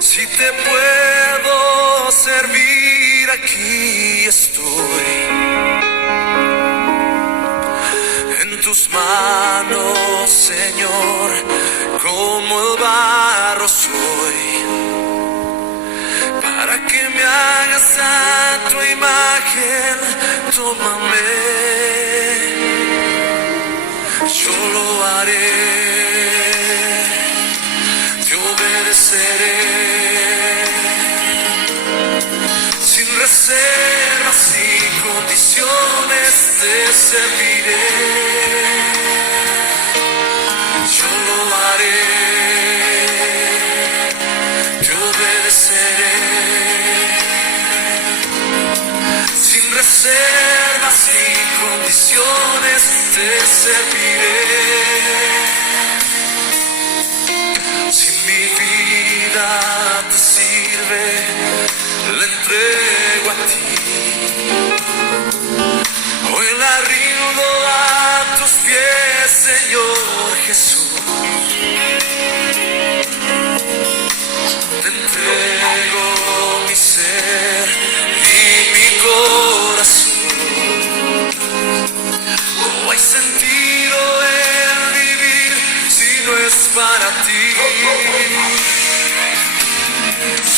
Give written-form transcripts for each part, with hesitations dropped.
Si te puedo servir, aquí estoy. En tus manos, Señor, como el barro soy, para que me hagas a tu imagen. Tómame, yo lo haré, te obedeceré, sin reservas y condiciones te serviré. Yo lo haré, te obedeceré, sin reservas y condiciones te serviré. Si mi vida te sirve, la entrego a ti. Hoy la rindo a tus pies, Señor Jesús. Te entrego mi ser y mi corazón. No hay sentido en vivir si no es para ti.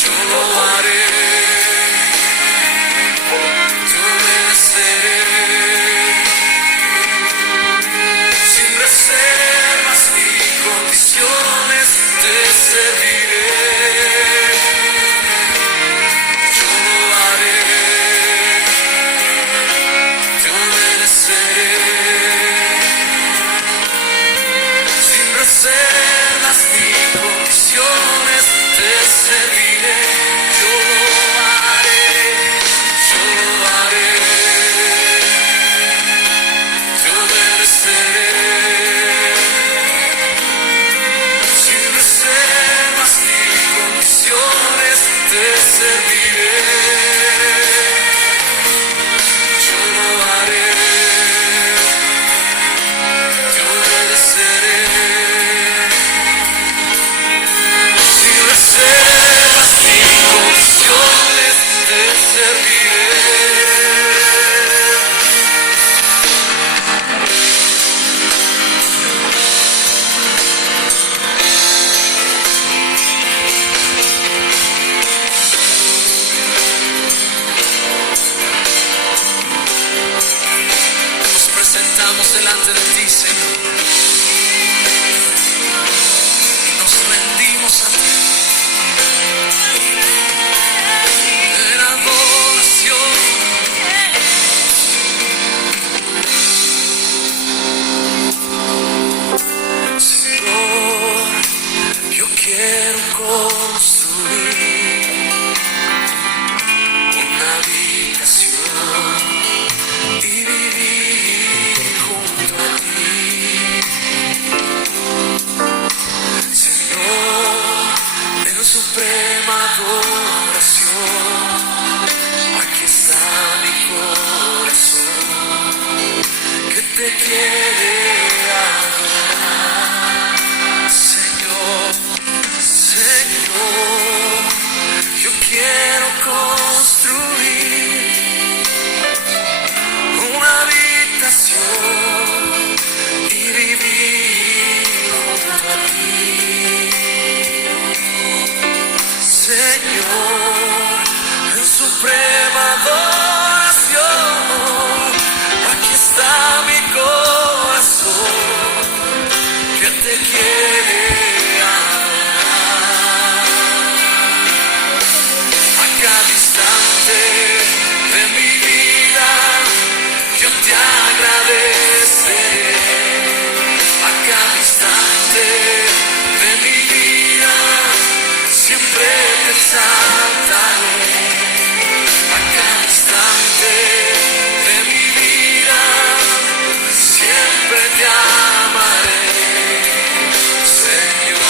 Yo lo haré, te obedeceré, sin reservas ni condiciones te serviré. Yo lo haré, te obedeceré, sin reservas ni condiciones te serviré. Yo lo haré, yo lo haré, te obedeceré, sin reservas ni condiciones te serviré. Yo lo haré, te obedeceré, sin reservas ni condiciones te serviré. Nos presentamos delante de ti, Señor, y nos rendimos a ti en adoración. Señor, yo quiero construir una habitación y vivir junto a ti. Señor, en suprema adoración, aquí está mi corazón que te quiere adorar. Señor, Señor, yo quiero construir una habitación y vivir junto a ti. Señor, en suprema adoración, aquí está mi corazón que te quiere adorar. A cada instante de mi vida yo te agradeceré. A cada instante de mi vida siempre te exaltaré. A cada instante de mi vida siempre te amaré. Señor,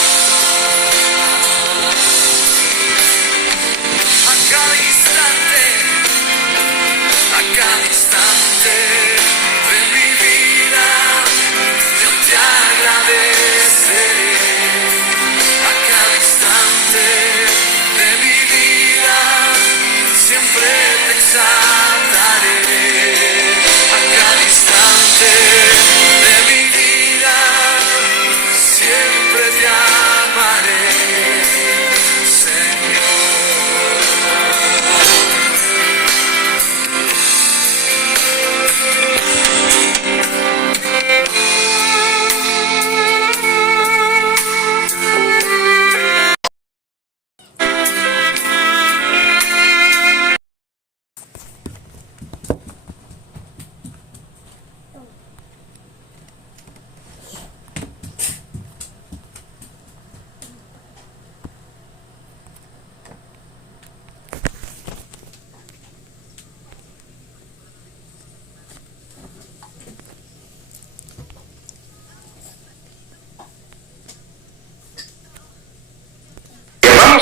a cada instante de mi vida yo te agradeceré.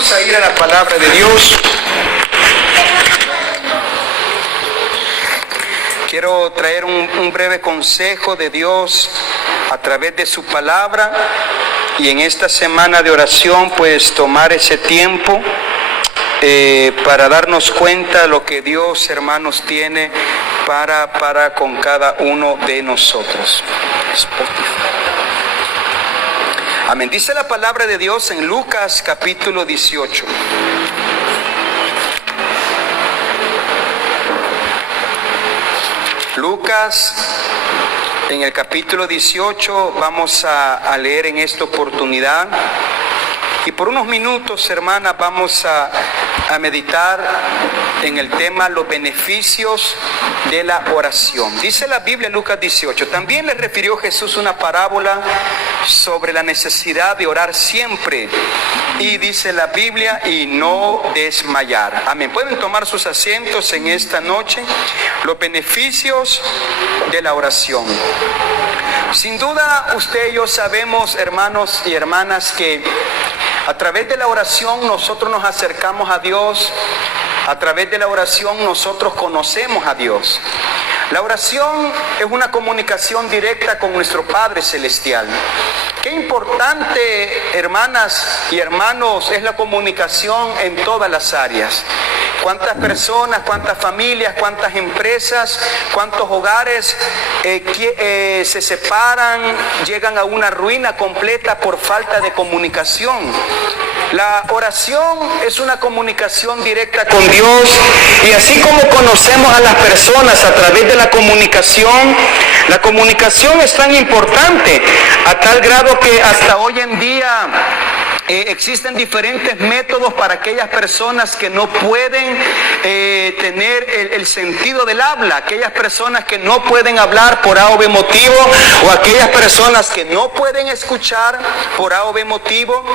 vamos a ir a la palabra de Dios. Quiero traer un breve consejo de Dios a través de su palabra, y en esta semana de oración pues tomar ese tiempo para darnos cuenta de lo que Dios, hermanos, tiene para con cada uno de nosotros. Amén. Dice la palabra de Dios en Lucas capítulo 18. Lucas, en el capítulo 18, vamos a leer en esta oportunidad. Y por unos minutos, hermanas, vamos a meditar en el tema los beneficios de la oración. Dice la Biblia en Lucas 18, también le refirió Jesús una parábola sobre la necesidad de orar siempre. Y dice la Biblia, y no desmayar. Amén. Pueden tomar sus asientos en esta noche. Los beneficios de la oración. Sin duda, usted y yo sabemos, hermanos y hermanas, que a través de la oración nosotros nos acercamos a Dios. A través de la oración nosotros conocemos a Dios. La oración es una comunicación directa con nuestro Padre Celestial. Qué importante, hermanas y hermanos, es la comunicación en todas las áreas. Cuántas personas, cuántas familias, cuántas empresas, cuántos hogares se separan, llegan a una ruina completa por falta de comunicación. La oración es una comunicación directa con Dios, y así como conocemos a las personas a través de la comunicación es tan importante a tal grado que hasta hoy en día existen diferentes métodos para aquellas personas que no pueden tener el sentido del habla, aquellas personas que no pueden hablar por A o B motivo, o aquellas personas que no pueden escuchar por A o B motivo.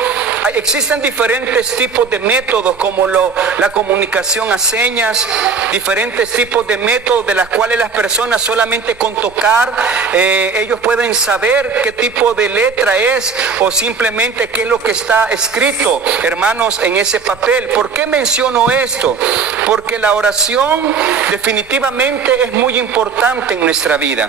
Existen diferentes tipos de métodos, como la comunicación a señas, diferentes tipos de métodos de las cuales las personas solamente con tocar ellos pueden saber qué tipo de letra es, o simplemente qué es lo que está escrito, hermanos, en ese papel. ¿Por qué menciono esto? Porque la oración definitivamente es muy importante en nuestra vida.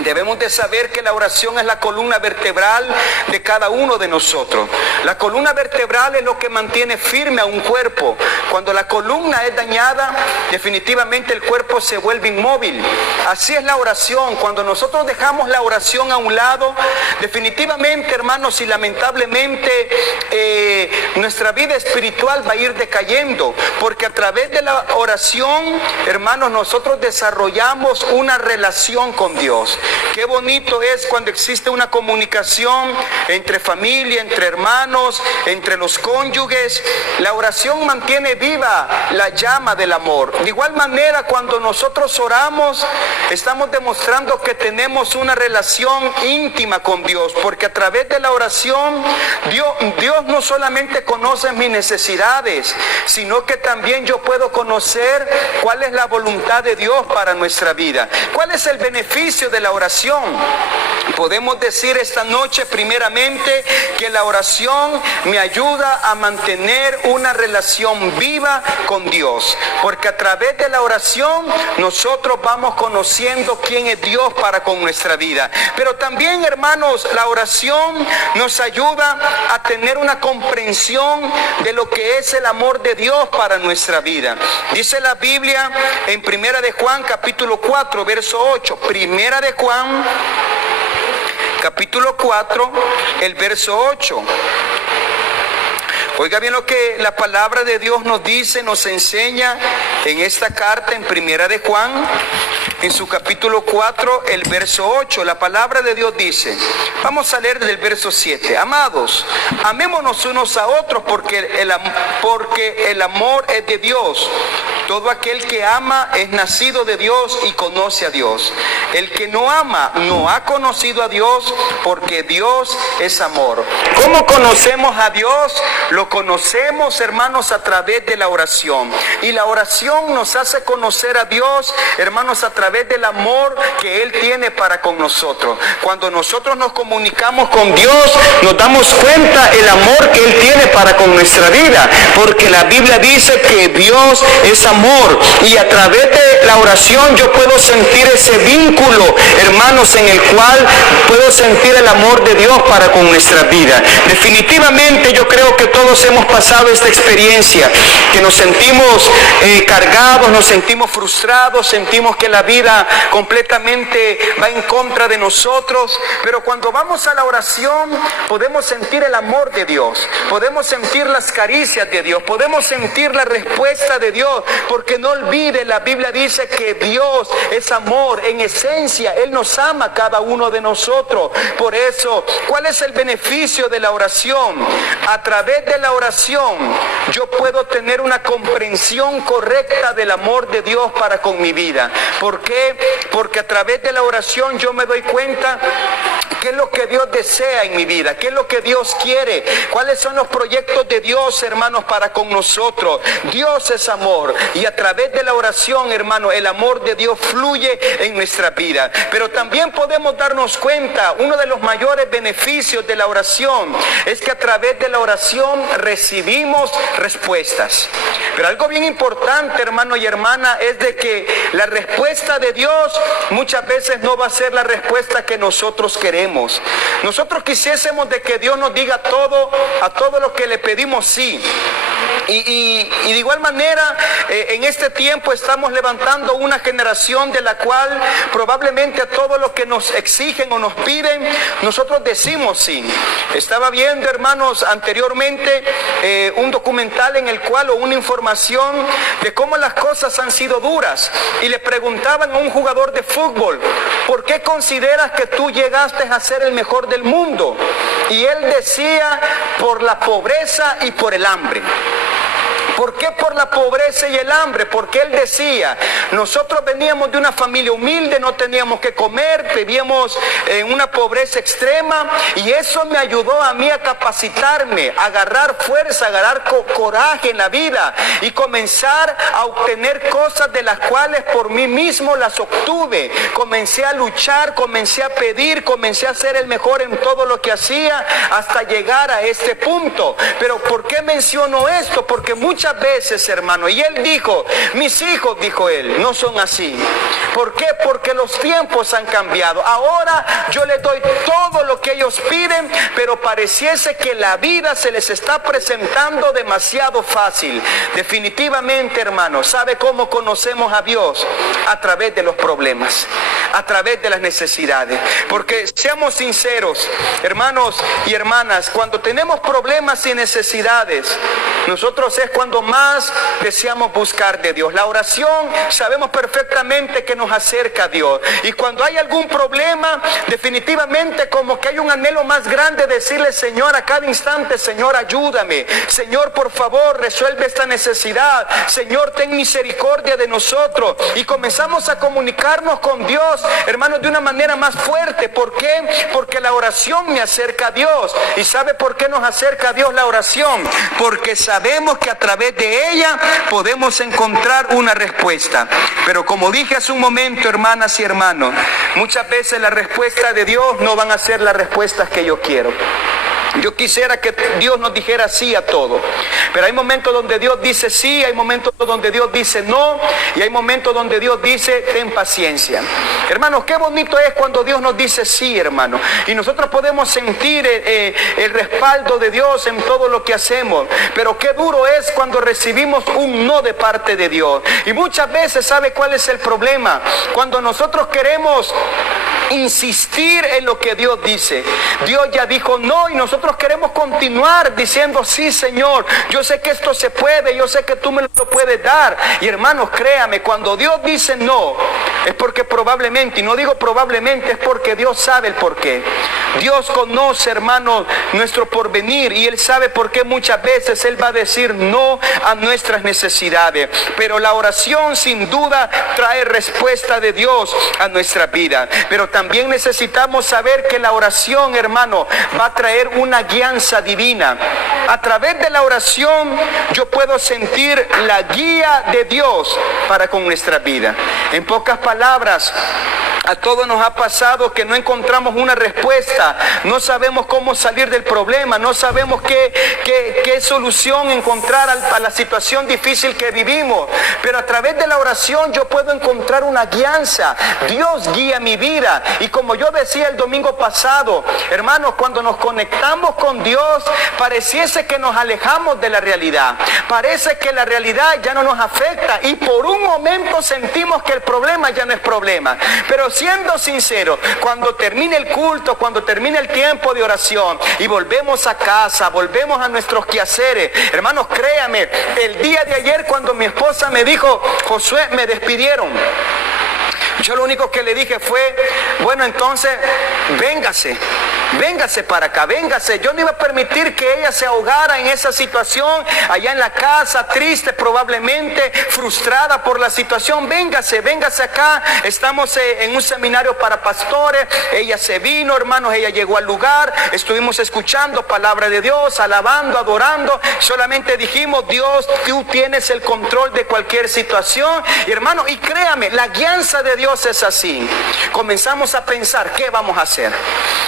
Debemos de saber que la oración es la columna vertebral de cada uno de nosotros. La columna vertebral es lo que mantiene firme a un cuerpo. Cuando la columna es dañada, definitivamente el cuerpo se vuelve inmóvil. Así es la oración. Cuando nosotros dejamos la oración a un lado, definitivamente, hermanos, y lamentablemente nuestra vida espiritual va a ir decayendo, porque a través de la oración, hermanos, nosotros desarrollamos una relación con Dios. Qué bonito es cuando existe una comunicación entre familia, entre hermanos, entre los cónyuges. La oración mantiene viva la llama del amor. De igual manera, cuando nosotros oramos, estamos demostrando que tenemos una relación íntima con Dios, porque a través de la oración, Dios no solamente conoce mis necesidades, sino que también yo puedo conocer cuál es la voluntad de Dios para nuestra vida. ¿Cuál es el beneficio de la oración? Podemos decir esta noche primeramente que la oración me ayuda a mantener una relación viva con Dios, porque a través de la oración nosotros vamos conociendo quién es Dios para con nuestra vida. Pero también, hermanos, la oración nos ayuda a tener una comprensión de lo que es el amor de Dios para nuestra vida. Dice la Biblia en Primera de Juan capítulo 4 verso 8, Primera de Juan capítulo 4, el verso 8. Oiga bien lo que la palabra de Dios nos dice, nos enseña en esta carta en Primera de Juan, en su capítulo 4, el verso 8. La palabra de Dios dice, vamos a leer desde el verso 7. Amados, amémonos unos a otros porque el amor es de Dios. Todo aquel que ama es nacido de Dios y conoce a Dios. El que no ama no ha conocido a Dios, porque Dios es amor. ¿Cómo conocemos a Dios? Lo conocemos, hermanos, a través de la oración. Y la oración nos hace conocer a Dios, hermanos, a través del amor que Él tiene para con nosotros. Cuando nosotros nos comunicamos con Dios, nos damos cuenta el amor que Él tiene para con nuestra vida, porque la Biblia dice que Dios es amor, y a través de la oración yo puedo sentir ese vínculo, hermanos, en el cual puedo sentir el amor de Dios para con nuestra vida. Definitivamente yo creo que todos hemos pasado esta experiencia, que nos sentimos cargados, nos sentimos frustrados, sentimos que la vida completamente va en contra de nosotros, pero cuando vamos a la oración podemos sentir el amor de Dios, podemos sentir las caricias de Dios, podemos sentir la respuesta de Dios, porque no olvide, la Biblia dice que Dios es amor, en esencia Él nos ama a cada uno de nosotros. Por eso, ¿cuál es el beneficio de la oración? A través de la oración yo puedo tener una comprensión correcta del amor de Dios para con mi vida. ¿Por qué? Porque a través de la oración yo me doy cuenta qué es lo que Dios desea en mi vida, qué es lo que Dios quiere, cuáles son los proyectos de Dios, hermanos, para con nosotros. Dios es amor, y a través de la oración, hermano, el amor de Dios fluye en nuestra vida. Pero también podemos darnos cuenta, uno de los mayores beneficios de la oración es que a través de la oración recibimos respuestas. Pero algo bien importante, hermano y hermana, es de que la respuesta de Dios muchas veces no va a ser la respuesta que nosotros queremos. Nosotros quisiésemos de que Dios nos diga todo, a todo lo que le pedimos sí. Y de igual manera, en este tiempo estamos levantando una generación de la cual probablemente a todo lo que nos exigen o nos piden, nosotros decimos sí. Estaba viendo, hermanos, anteriormente un documental en el cual, o una información de cómo las cosas han sido duras, y le preguntaban a un jugador de fútbol: ¿por qué consideras que tú llegaste a ser el mejor del mundo? Y él decía: por la pobreza y por el hambre. ¿Por qué por la pobreza y el hambre? Porque él decía: nosotros veníamos de una familia humilde, no teníamos que comer, vivíamos en una pobreza extrema, y eso me ayudó a mí a capacitarme, a agarrar fuerza, a agarrar coraje en la vida y comenzar a obtener cosas de las cuales por mí mismo las obtuve. Comencé a luchar, comencé a pedir, comencé a ser el mejor en todo lo que hacía hasta llegar a este punto. Pero ¿por qué menciono esto? Porque muchas veces, hermano, y él dijo: mis hijos, dijo él, no son así. ¿Por qué? Porque los tiempos han cambiado. Ahora yo les doy todo lo que ellos piden, pero pareciese que la vida se les está presentando demasiado fácil. Definitivamente, hermano, ¿sabe cómo conocemos a Dios? A través de los problemas, a través de las necesidades. Porque seamos sinceros, hermanos y hermanas, cuando tenemos problemas y necesidades, nosotros es cuando más deseamos buscar de Dios. La oración, sabemos perfectamente que nos acerca a Dios, y cuando hay algún problema, definitivamente como que hay un anhelo más grande de decirle: Señor, a cada instante: Señor, ayúdame, Señor, por favor, resuelve esta necesidad, Señor, ten misericordia de nosotros. Y comenzamos a comunicarnos con Dios, hermanos, de una manera más fuerte. ¿Por qué? Porque la oración me acerca a Dios. ¿Y sabe por qué nos acerca a Dios la oración? Porque sabemos que a través de ella podemos encontrar una respuesta. Pero como dije hace un momento, hermanas y hermanos, muchas veces la respuesta de Dios no van a ser las respuestas que yo quiero. Yo quisiera que Dios nos dijera sí a todo, pero hay momentos donde Dios dice sí, hay momentos donde Dios dice no, y hay momentos donde Dios dice: ten paciencia. Hermanos, qué bonito es cuando Dios nos dice sí, hermano, y nosotros podemos sentir el respaldo de Dios en todo lo que hacemos. Pero qué duro es cuando recibimos un no de parte de Dios. Y muchas veces, ¿sabe cuál es el problema? Cuando nosotros queremos insistir en lo que Dios dice. Dios ya dijo no, y nosotros queremos continuar diciendo: sí, Señor, yo sé que esto se puede, yo sé que tú me lo puedes dar. Y hermanos, créame, cuando Dios dice no, es porque probablemente, y no digo probablemente, es porque Dios sabe el porqué. Dios conoce, hermano, nuestro porvenir, y Él sabe por qué muchas veces Él va a decir no a nuestras necesidades. Pero la oración sin duda trae respuesta de Dios a nuestra vida. Pero también necesitamos saber que la oración, hermano, va a traer una guianza divina. A través de la oración yo puedo sentir la guía de Dios para con nuestra vida. En pocas palabras, a todos nos ha pasado que no encontramos una respuesta, no sabemos cómo salir del problema, no sabemos qué solución encontrar a la situación difícil que vivimos. Pero a través de la oración yo puedo encontrar una guianza. Dios guía mi vida. Y como yo decía el domingo pasado, hermanos, cuando nos conectamos con Dios, pareciese que nos alejamos de la realidad. Parece que la realidad ya no nos afecta y por un momento sentimos que el problema ya no es problema. Pero siendo sincero, cuando termine el culto, cuando termine el tiempo de oración y volvemos a casa, volvemos a nuestros quehaceres, hermanos, créame, el día de ayer cuando mi esposa me dijo, Josué, me despidieron, yo lo único que le dije fue, bueno, entonces, véngase para acá, véngase. Yo no iba a permitir que ella se ahogara en esa situación, allá en la casa, triste probablemente, frustrada por la situación. Véngase acá. Estamos en un seminario para pastores. Ella se vino, hermanos, ella llegó al lugar. Estuvimos escuchando palabra de Dios, alabando, adorando. Solamente dijimos, Dios, tú tienes el control de cualquier situación. Y hermano, y créame, la guianza de Dios es así. Comenzamos a pensar, ¿qué vamos a hacer?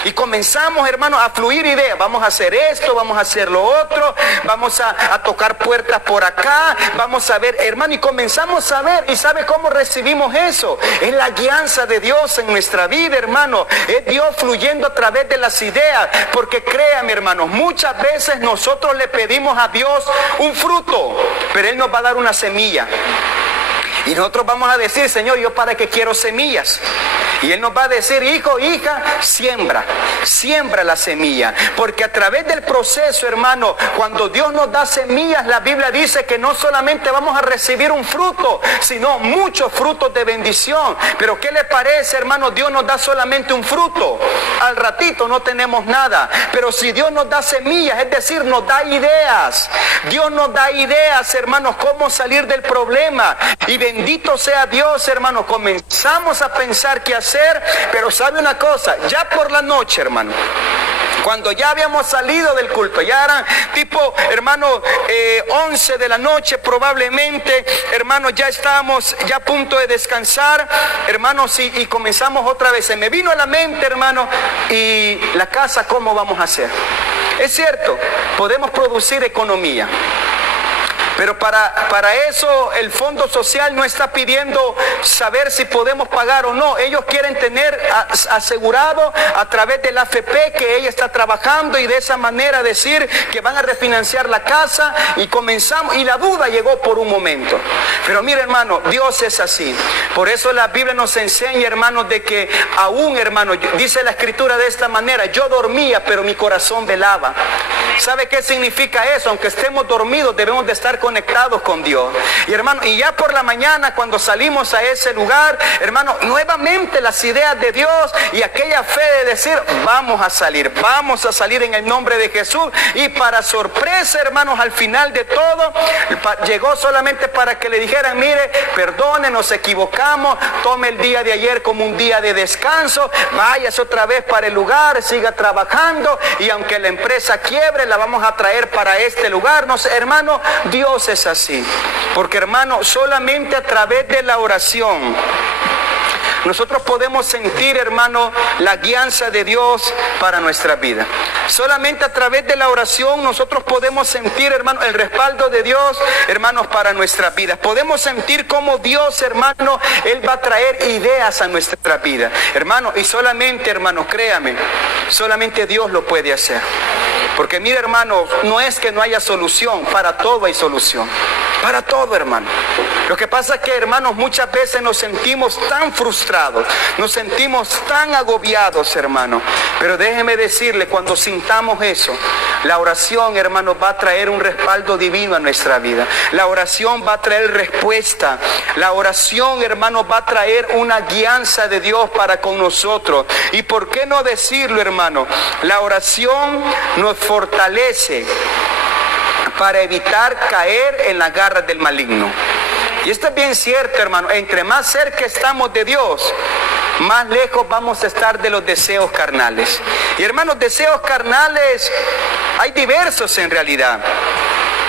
Y comenzamos, hermanos, a fluir ideas. Vamos a hacer esto, vamos a hacer lo otro, vamos a tocar puertas por acá, vamos a ver, hermano, y comenzamos a ver. ¿Y sabe cómo recibimos eso? Es la guianza de Dios en nuestra vida, hermano. Es Dios fluyendo a través de las ideas. Porque créame, hermanos, muchas veces nosotros le pedimos a Dios un fruto, pero Él nos va a dar una semilla. Y nosotros vamos a decir, Señor, ¿yo para qué quiero semillas? Y Él nos va a decir, hijo, hija, siembra la semilla. Porque a través del proceso, hermano, cuando Dios nos da semillas, la Biblia dice que no solamente vamos a recibir un fruto, sino muchos frutos de bendición. Pero ¿qué le parece, hermano? Dios nos da solamente un fruto. Al ratito no tenemos nada. Pero si Dios nos da semillas, es decir, nos da ideas. Dios nos da ideas, hermanos, cómo salir del problema. Y bendito sea Dios, hermano. Comenzamos a pensar qué hacer, pero sabe una cosa, ya por la noche, hermano, cuando ya habíamos salido del culto, ya eran tipo, hermano, 11 de la noche probablemente, hermano, ya estábamos ya a punto de descansar, hermanos, y comenzamos otra vez. Se me vino a la mente, hermano, y la casa, ¿cómo vamos a hacer? Es cierto, podemos producir economía. Pero para eso el Fondo Social no está pidiendo saber si podemos pagar o no. Ellos quieren tener asegurado a través del AFP que ella está trabajando y de esa manera decir que van a refinanciar la casa y comenzamos. Y la duda llegó por un momento. Pero mire, hermano, Dios es así. Por eso la Biblia nos enseña, hermanos, de que aún, hermano, dice la Escritura de esta manera, yo dormía, pero mi corazón velaba. ¿Sabe qué significa eso? Aunque estemos dormidos, debemos de estar conectados con Dios. Y hermano, y ya por la mañana cuando salimos a ese lugar, hermano, nuevamente las ideas de Dios y aquella fe de decir, vamos a salir en el nombre de Jesús. Y para sorpresa, hermanos, al final de todo, llegó solamente para que le dijeran, mire, perdone, nos equivocamos, tome el día de ayer como un día de descanso, váyase otra vez para el lugar, siga trabajando, y aunque la empresa quiebre, la vamos a traer para este lugar. No sé, hermano, Dios es así. Porque, hermano, solamente a través de la oración nosotros podemos sentir, hermano, la guianza de Dios para nuestra vida. Solamente a través de la oración nosotros podemos sentir, hermano, el respaldo de Dios, hermanos, para nuestras vidas. Podemos sentir cómo Dios, hermano, Él va a traer ideas a nuestra vida. Hermano, y solamente, hermano, créame, solamente Dios lo puede hacer. Porque mire, hermano, no es que no haya solución, para todo hay solución. Para todo, hermano. Lo que pasa es que, hermanos, muchas veces nos sentimos tan frustrados, nos sentimos tan agobiados, hermanos. Pero déjeme decirle, cuando sintamos eso, la oración, hermanos, va a traer un respaldo divino a nuestra vida. La oración va a traer respuesta. La oración, hermanos, va a traer una guianza de Dios para con nosotros. ¿Y por qué no decirlo, hermano? La oración nos fortalece para evitar caer en las garras del maligno. Y esto es bien cierto, hermano. Entre más cerca estamos de Dios, más lejos vamos a estar de los deseos carnales. Y, hermanos, deseos carnales hay diversos en realidad.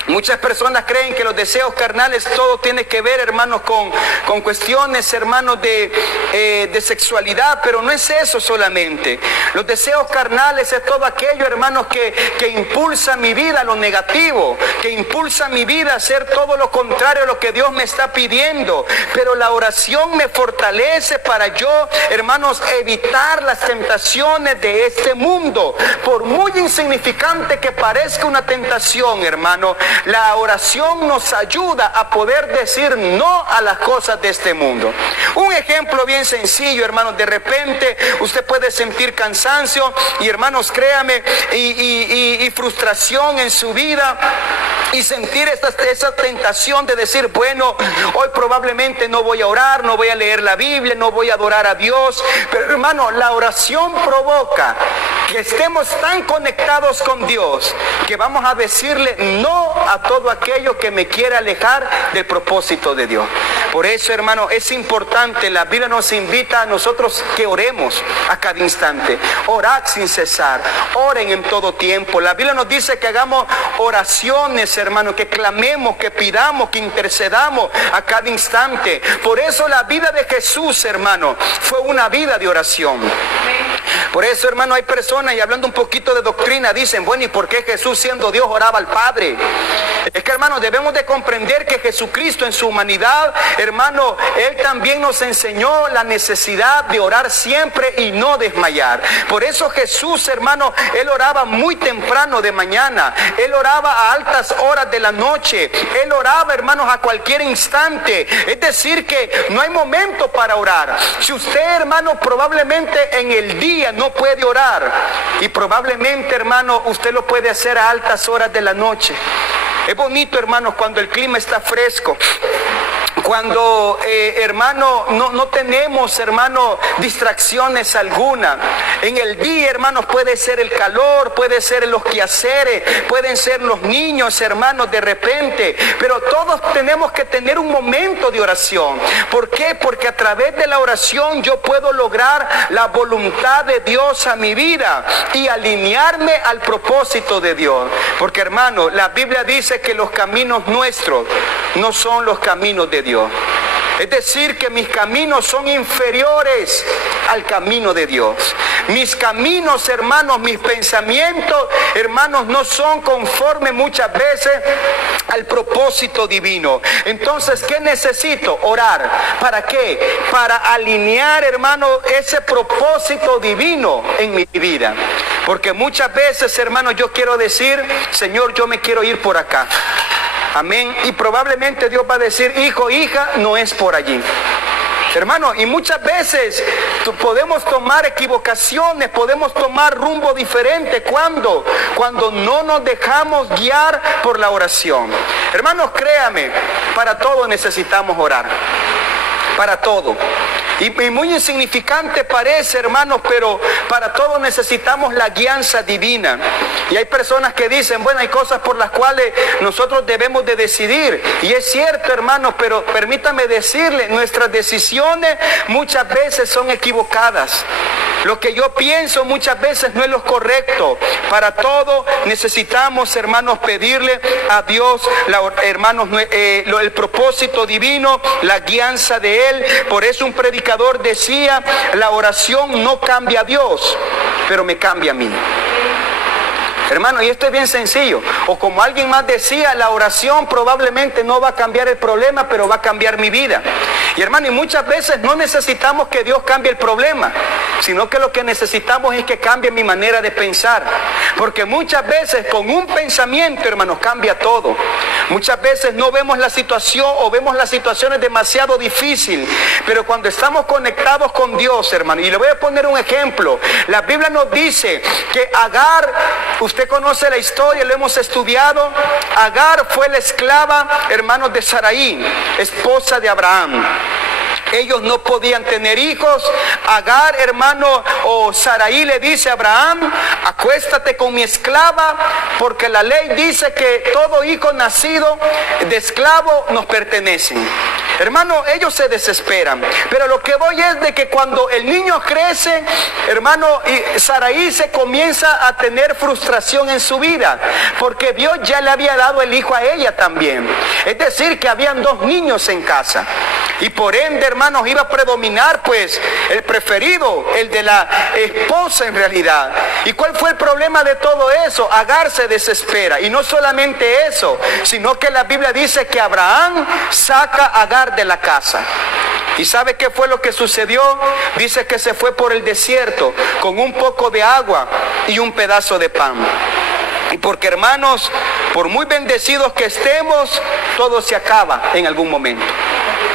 Muchas personas creen que los deseos carnales todo tiene que ver, hermanos, con cuestiones, hermanos, de sexualidad, pero no es eso solamente. Los deseos carnales es todo aquello, hermanos, que impulsa mi vida a lo negativo, que impulsa mi vida a hacer todo lo contrario a lo que Dios me está pidiendo. Pero la oración me fortalece para yo, hermanos, evitar las tentaciones de este mundo. Por muy insignificante que parezca una tentación, hermano, la oración nos ayuda a poder decir no a las cosas de este mundo. Un ejemplo bien sencillo, hermanos. De repente usted puede sentir cansancio y, hermanos, créame, y frustración en su vida, y sentir esa tentación de decir, bueno, hoy probablemente no voy a orar, no voy a leer la Biblia, no voy a adorar a Dios. Pero, hermano, la oración provoca que estemos tan conectados con Dios que vamos a decirle no a todo aquello que me quiere alejar del propósito de Dios. Por eso, hermano, es importante, la Biblia nos invita a nosotros que oremos a cada instante. Orad sin cesar, oren en todo tiempo. La Biblia nos dice que hagamos oraciones, hermano, que clamemos, que pidamos, que intercedamos a cada instante. Por eso la vida de Jesús, hermano, fue una vida de oración. Por eso, hermano, hay personas, y hablando un poquito de doctrina, dicen, bueno, ¿y por qué Jesús, siendo Dios, oraba al Padre? Es que, hermano, debemos de comprender que Jesucristo en su humanidad, hermano, Él también nos enseñó la necesidad de orar siempre y no desmayar. Por eso Jesús, hermano, Él oraba muy temprano de mañana, Él oraba a altas horas de la noche, Él oraba, hermanos, a cualquier instante. Es decir, que no hay momento para orar. Si usted, hermano, probablemente en el día no puede orar, y probablemente, hermano, usted lo puede hacer a altas horas de la noche. Es bonito, hermanos, cuando el clima está fresco, cuando, hermano, no tenemos, hermano, distracciones alguna. En el día, hermanos, puede ser el calor, puede ser los quehaceres, pueden ser los niños, hermanos, de repente. Pero todos tenemos que tener un momento de oración. ¿Por qué? Porque a través de la oración yo puedo lograr la voluntad de Dios a mi vida y alinearme al propósito de Dios. Porque, hermano, la Biblia dice que los caminos nuestros no son los caminos de Dios. Es decir, que mis caminos son inferiores al camino de Dios. Mis caminos, hermanos, mis pensamientos, hermanos, no son conformes muchas veces al propósito divino. Entonces, ¿qué necesito? Orar. ¿Para qué? Para alinear, hermano, ese propósito divino en mi vida. Porque muchas veces, hermanos, yo quiero decir, Señor, yo me quiero ir por acá. Amén. Y probablemente Dios va a decir, hijo, hija, no es por allí. Hermano, y muchas veces podemos tomar equivocaciones, podemos tomar rumbo diferente. ¿Cuándo? Cuando no nos dejamos guiar por la oración. Hermanos, créame, para todo necesitamos orar. Para todo. Y muy insignificante parece, hermanos, pero para todo necesitamos la guianza divina. Y hay personas que dicen, bueno, hay cosas por las cuales nosotros debemos de decidir. Y es cierto, hermanos, pero permítame decirle, nuestras decisiones muchas veces son equivocadas. Lo que yo pienso muchas veces no es lo correcto. Para todo necesitamos, hermanos, pedirle a Dios, hermanos, el propósito divino, la guianza de Él. Por eso un predicador decía, la oración no cambia a Dios, pero me cambia a mí. Hermano, y esto es bien sencillo. O como alguien más decía, la oración probablemente no va a cambiar el problema, pero va a cambiar mi vida. Y hermano, y muchas veces no necesitamos que Dios cambie el problema, sino que lo que necesitamos es que cambie mi manera de pensar. Porque muchas veces con un pensamiento, hermanos, cambia todo. Muchas veces no vemos la situación o vemos las situaciones demasiado difíciles, pero cuando estamos conectados con Dios, hermano, y le voy a poner un ejemplo. La Biblia nos dice que Agar, usted conoce la historia, lo hemos estudiado. Agar fue la esclava, hermanos, de Sarai, esposa de Abraham. Ellos no podían tener hijos. Agar, hermano, o Sarai le dice a Abraham: acuéstate con mi esclava, porque la ley dice que todo hijo nacido de esclavo nos pertenece. Hermano, ellos se desesperan. Pero lo que voy es de que cuando el niño crece, hermano, y Sarai se comienza a tener frustración en su vida, porque Dios ya le había dado el hijo a ella también. Es decir, que habían dos niños en casa. Y por ende, hermanos, iba a predominar pues el preferido, el de la esposa en realidad. ¿Y cuál fue el problema de todo eso? Agar se desespera. Y no solamente eso, sino que la Biblia dice que Abraham saca a Agar de la casa. ¿Y sabe qué fue lo que sucedió? Dice que se fue por el desierto con un poco de agua y un pedazo de pan. Y porque, hermanos, por muy bendecidos que estemos, todo se acaba en algún momento.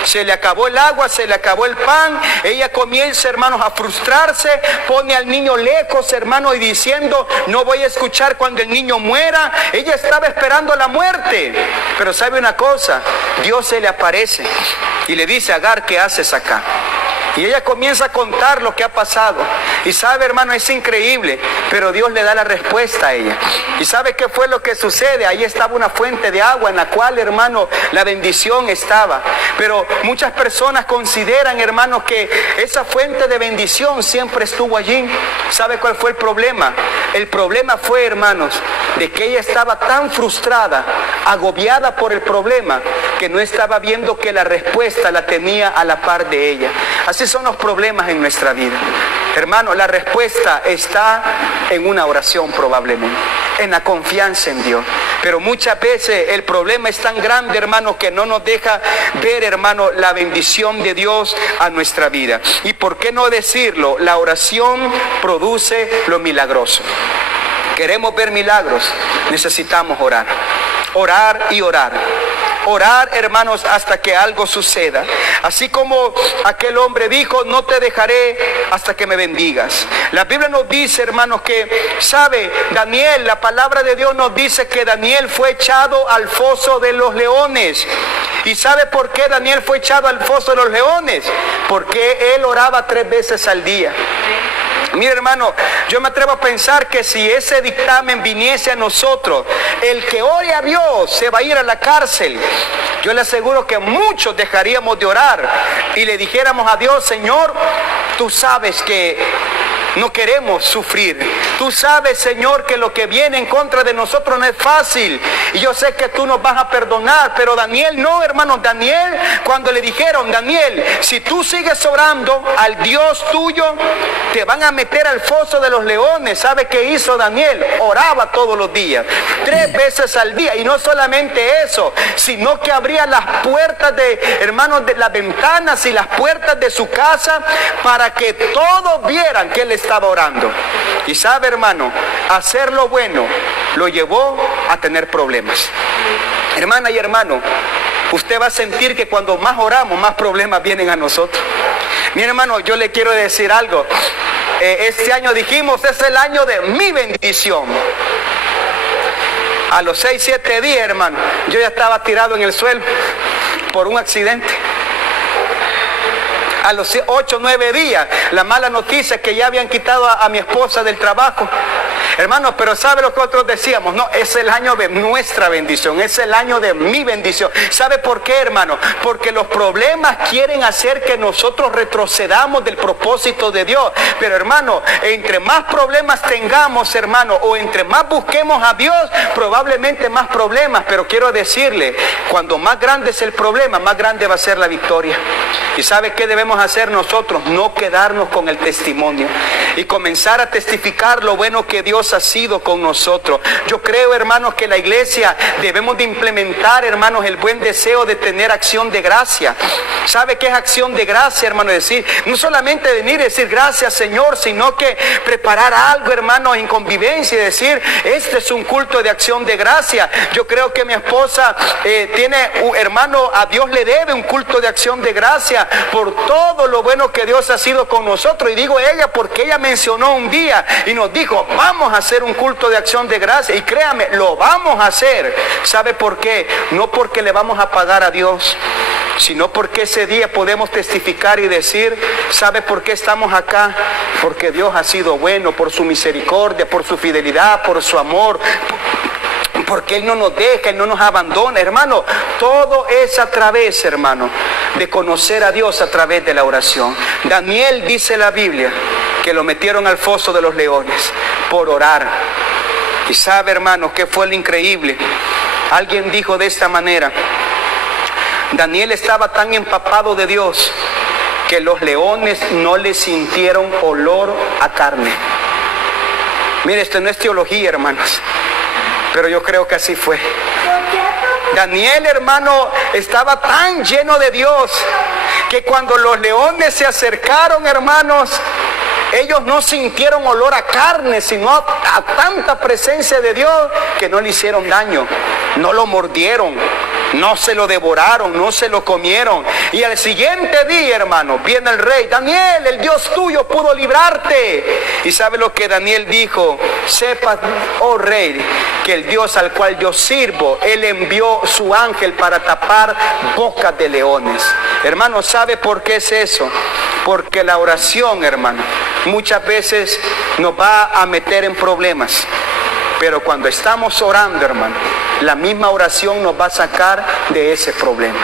Se le acabó el agua, se le acabó el pan. Ella comienza, hermanos, a frustrarse. Pone al niño lejos, hermanos, y diciendo: no voy a escuchar cuando el niño muera. Ella estaba esperando la muerte. Pero sabe una cosa, Dios se le aparece y le dice: Agar, ¿qué haces acá? Y ella comienza a contar lo que ha pasado. Y sabe, hermano, es increíble, pero Dios le da la respuesta a ella. ¿Y sabe qué fue lo que sucede? Ahí estaba una fuente de agua en la cual, hermano, la bendición estaba. Pero muchas personas consideran, hermano, que esa fuente de bendición siempre estuvo allí. ¿Sabe cuál fue el problema? El problema fue, hermanos, de que ella estaba tan frustrada, agobiada por el problema, que no estaba viendo que la respuesta la tenía a la par de ella. Así son los problemas en nuestra vida. Hermano, la respuesta está en una oración probablemente, en la confianza en Dios. Pero muchas veces el problema es tan grande, hermano, que no nos deja ver, hermano, la bendición de Dios a nuestra vida. Y por qué no decirlo, la oración produce lo milagroso. Queremos ver milagros, necesitamos orar. Orar y orar. Orar, hermanos, hasta que algo suceda. Así como aquel hombre dijo: no te dejaré hasta que me bendigas. La Biblia nos dice, hermanos, que, ¿sabe? Daniel, la palabra de Dios nos dice que Daniel fue echado al foso de los leones. ¿Y sabe por qué Daniel fue echado al foso de los leones? Porque él oraba 3 veces al día. Mire, hermano, yo me atrevo a pensar que si ese dictamen viniese a nosotros, el que ore a Dios se va a ir a la cárcel. Yo le aseguro que muchos dejaríamos de orar y le dijéramos a Dios: Señor, tú sabes que no queremos sufrir. Tú sabes, Señor, que lo que viene en contra de nosotros no es fácil. Y yo sé que tú nos vas a perdonar. Pero Daniel no, hermano. Daniel, cuando le dijeron: Daniel, si tú sigues orando al Dios tuyo, te van a meter al foso de los leones. ¿Sabe qué hizo Daniel? Oraba todos los días, 3 veces al día. Y no solamente eso, sino que abría las puertas de, hermanos, de las ventanas y las puertas de su casa para que todos vieran que él estaba orando. Y sabe, hermano, hacer lo bueno lo llevó a tener problemas. Hermana y hermano, usted va a sentir que cuando más oramos, más problemas vienen a nosotros. Mi hermano, yo le quiero decir algo. Este año dijimos: es el año de mi bendición. A los 6, 7 días, hermano, yo ya estaba tirado en el suelo por un accidente. A los 8, 9 días, la mala noticia es que ya habían quitado a mi esposa del trabajo. Hermanos, pero ¿sabe lo que nosotros decíamos? No, es el año de nuestra bendición, es el año de mi bendición. ¿Sabe por qué, hermano? Porque los problemas quieren hacer que nosotros retrocedamos del propósito de Dios. Pero, hermano, entre más problemas tengamos, hermano, o entre más busquemos a Dios, probablemente más problemas. Pero quiero decirle, cuando más grande es el problema, más grande va a ser la victoria. ¿Y sabe qué debemos hacer nosotros? No quedarnos con el testimonio y comenzar a testificar lo bueno que Dios ha sido con nosotros. Yo creo, hermanos, que la iglesia debemos de implementar, hermanos, el buen deseo de tener acción de gracia. ¿Sabe qué es acción de gracia, hermano? Decir, no solamente venir y decir gracias, Señor, sino que preparar algo, hermano, en convivencia y decir, este es un culto de acción de gracia. Yo creo que mi esposa tiene, hermano, a Dios le debe un culto de acción de gracia por todo lo bueno que Dios ha sido con nosotros. Y digo ella porque ella mencionó un día y nos dijo, vamos a hacer un culto de acción de gracia. Y créame, lo vamos a hacer. ¿Sabe por qué? No porque le vamos a pagar a Dios, sino porque ese día podemos testificar y decir, ¿sabe por qué estamos acá? Porque Dios ha sido bueno, por su misericordia, por su fidelidad, por su amor, porque Él no nos deja, Él no nos abandona, hermano. Todo es a través, hermano, de conocer a Dios a través de la oración. Daniel, dice la Biblia, que lo metieron al foso de los leones por orar. Y sabe, hermano, ¿qué fue lo increíble? Alguien dijo de esta manera, Daniel estaba tan empapado de Dios que los leones no le sintieron olor a carne. Mire, esto no es teología, hermanos, pero yo creo que así fue. Daniel, hermano, estaba tan lleno de Dios que cuando los leones se acercaron, hermanos, ellos no sintieron olor a carne, sino a tanta presencia de Dios que no le hicieron daño, no lo mordieron, no se lo devoraron, no se lo comieron. Y al siguiente día, hermano, viene el rey, Daniel, el Dios tuyo pudo librarte. Y sabe lo que Daniel dijo, sepa, oh rey, que el Dios al cual yo sirvo, Él envió su ángel para tapar bocas de leones. Hermano, ¿sabe por qué es eso? Porque la oración, hermano, muchas veces nos va a meter en problemas. Pero cuando estamos orando, hermano, la misma oración nos va a sacar de ese problema.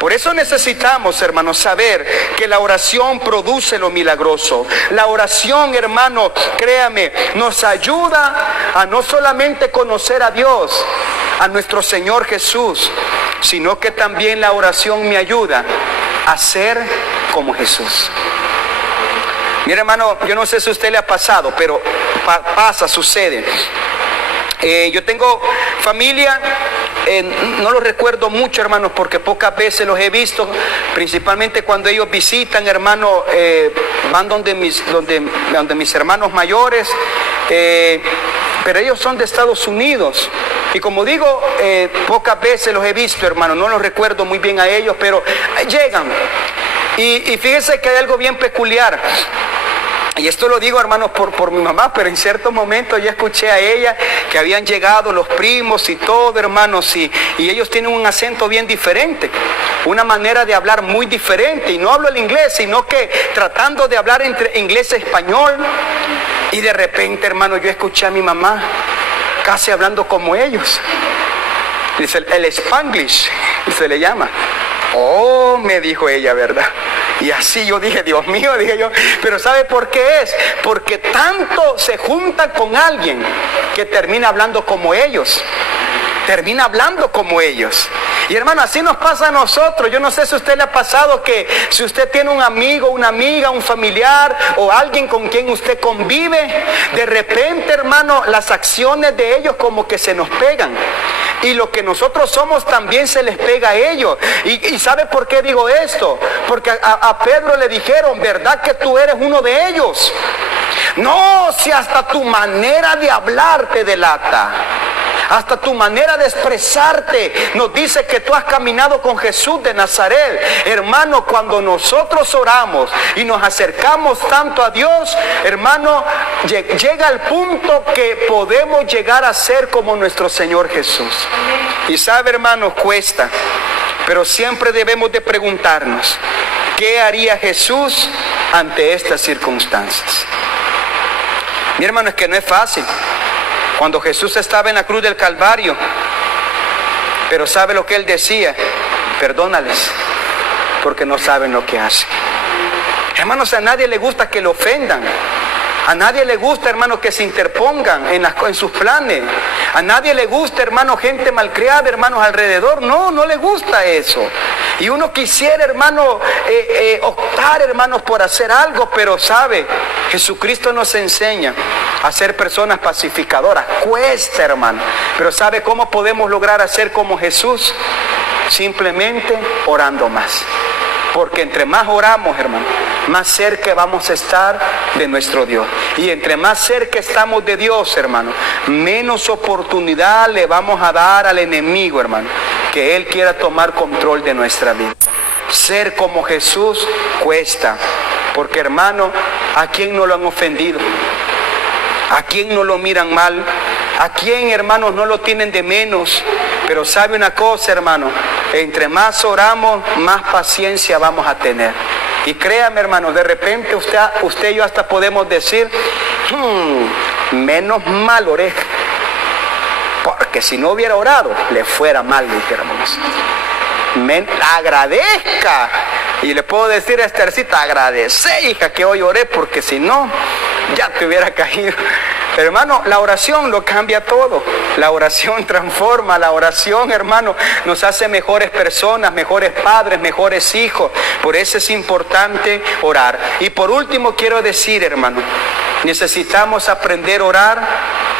Por eso necesitamos, hermanos, saber que la oración produce lo milagroso. La oración, hermano, créame, nos ayuda a no solamente conocer a Dios, a nuestro Señor Jesús, sino que también la oración me ayuda a ser como Jesús. Mira, hermano, yo no sé si a usted le ha pasado, pero pasa, sucede. Yo tengo familia, no los recuerdo mucho, hermanos, porque pocas veces los he visto, principalmente cuando ellos visitan, hermano, van donde mis hermanos mayores, pero ellos son de Estados Unidos. Y como digo, pocas veces los he visto, hermano, no los recuerdo muy bien a ellos, pero llegan. Y fíjense que hay algo bien peculiar. Y esto lo digo, hermanos, por mi mamá, pero en ciertos momentos ya escuché a ella que habían llegado los primos y todo, hermanos, y ellos tienen un acento bien diferente, una manera de hablar muy diferente. Y no hablo el inglés, sino que tratando de hablar entre inglés y español. Y de repente, hermano, yo escuché a mi mamá casi hablando como ellos. Dice, el Spanglish se le llama. Oh, me dijo ella, ¿verdad? Y así yo dije, Dios mío, dije yo, pero ¿sabe por qué es? Porque tanto se juntan con alguien que termina hablando como ellos. Termina hablando como ellos. Y hermano, así nos pasa a nosotros. Yo no sé si a usted le ha pasado que si usted tiene un amigo, una amiga, un familiar o alguien con quien usted convive, de repente, hermano, las acciones de ellos como que se nos pegan. Y lo que nosotros somos también se les pega a ellos. ¿Y sabe por qué digo esto? Porque a Pedro le dijeron, ¿verdad que tú eres uno de ellos? No, si hasta tu manera de hablar te delata. Hasta tu manera de expresarte nos dice que tú has caminado con Jesús de Nazaret. Hermano, cuando nosotros oramos y nos acercamos tanto a Dios, hermano, llega al punto que podemos llegar a ser como nuestro Señor Jesús. Y sabe, hermano, cuesta, pero siempre debemos de preguntarnos, ¿qué haría Jesús ante estas circunstancias? Mi hermano, es que no es fácil. Cuando Jesús estaba en la cruz del Calvario, pero ¿sabe lo que Él decía? Perdónales, porque no saben lo que hacen. Hermanos, a nadie le gusta que lo ofendan. A nadie le gusta, hermano, que se interpongan en sus planes. A nadie le gusta, hermano, gente malcriada, hermanos, alrededor. No le gusta eso. Y uno quisiera, hermano, optar, hermanos, por hacer algo, pero sabe, Jesucristo nos enseña a ser personas pacificadoras. Cuesta, hermano. Pero ¿sabe cómo podemos lograr hacer como Jesús? Simplemente orando más. Porque entre más oramos, hermano, más cerca vamos a estar de nuestro Dios. Y entre más cerca estamos de Dios, hermano, menos oportunidad le vamos a dar al enemigo, hermano, que Él quiera tomar control de nuestra vida. Ser como Jesús cuesta. Porque, hermano, ¿a quién no lo han ofendido? ¿A quién no lo miran mal? ¿A quién, hermanos, no lo tienen de menos? Pero sabe una cosa, hermano, entre más oramos, más paciencia vamos a tener. Y créame, hermano, de repente usted y yo hasta podemos decir, menos mal oré, porque si no hubiera orado, le fuera mal, dijéramos. Agradezca. Y le puedo decir a Esthercita, agradece, hija, que hoy oré, porque si no, ya te hubiera caído. Pero, hermano, la oración lo cambia todo. La oración transforma, la oración, hermano, nos hace mejores personas, mejores padres, mejores hijos. Por eso es importante orar. Y por último quiero decir, hermano, necesitamos aprender a orar.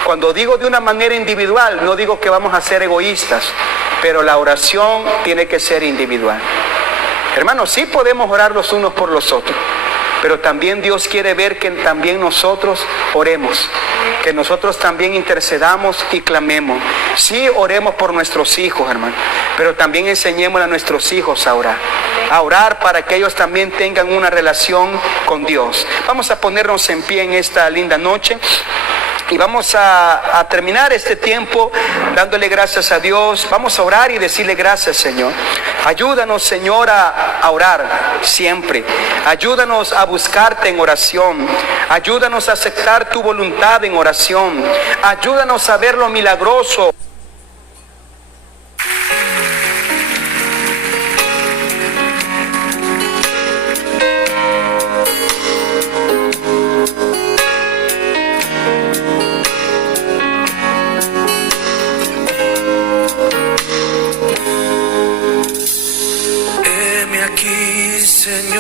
Cuando digo de una manera individual, no digo que vamos a ser egoístas, pero la oración tiene que ser individual. Hermanos, sí podemos orar los unos por los otros, pero también Dios quiere ver que también nosotros oremos, que nosotros también intercedamos y clamemos. Sí, oremos por nuestros hijos, hermano, pero también enseñemos a nuestros hijos a orar para que ellos también tengan una relación con Dios. Vamos a ponernos en pie en esta linda noche. Y vamos a terminar este tiempo dándole gracias a Dios. Vamos a orar y decirle gracias, Señor. Ayúdanos, Señor, a orar siempre. Ayúdanos a buscarte en oración. Ayúdanos a aceptar tu voluntad en oración. Ayúdanos a ver lo milagroso. Heme aquí, Señor.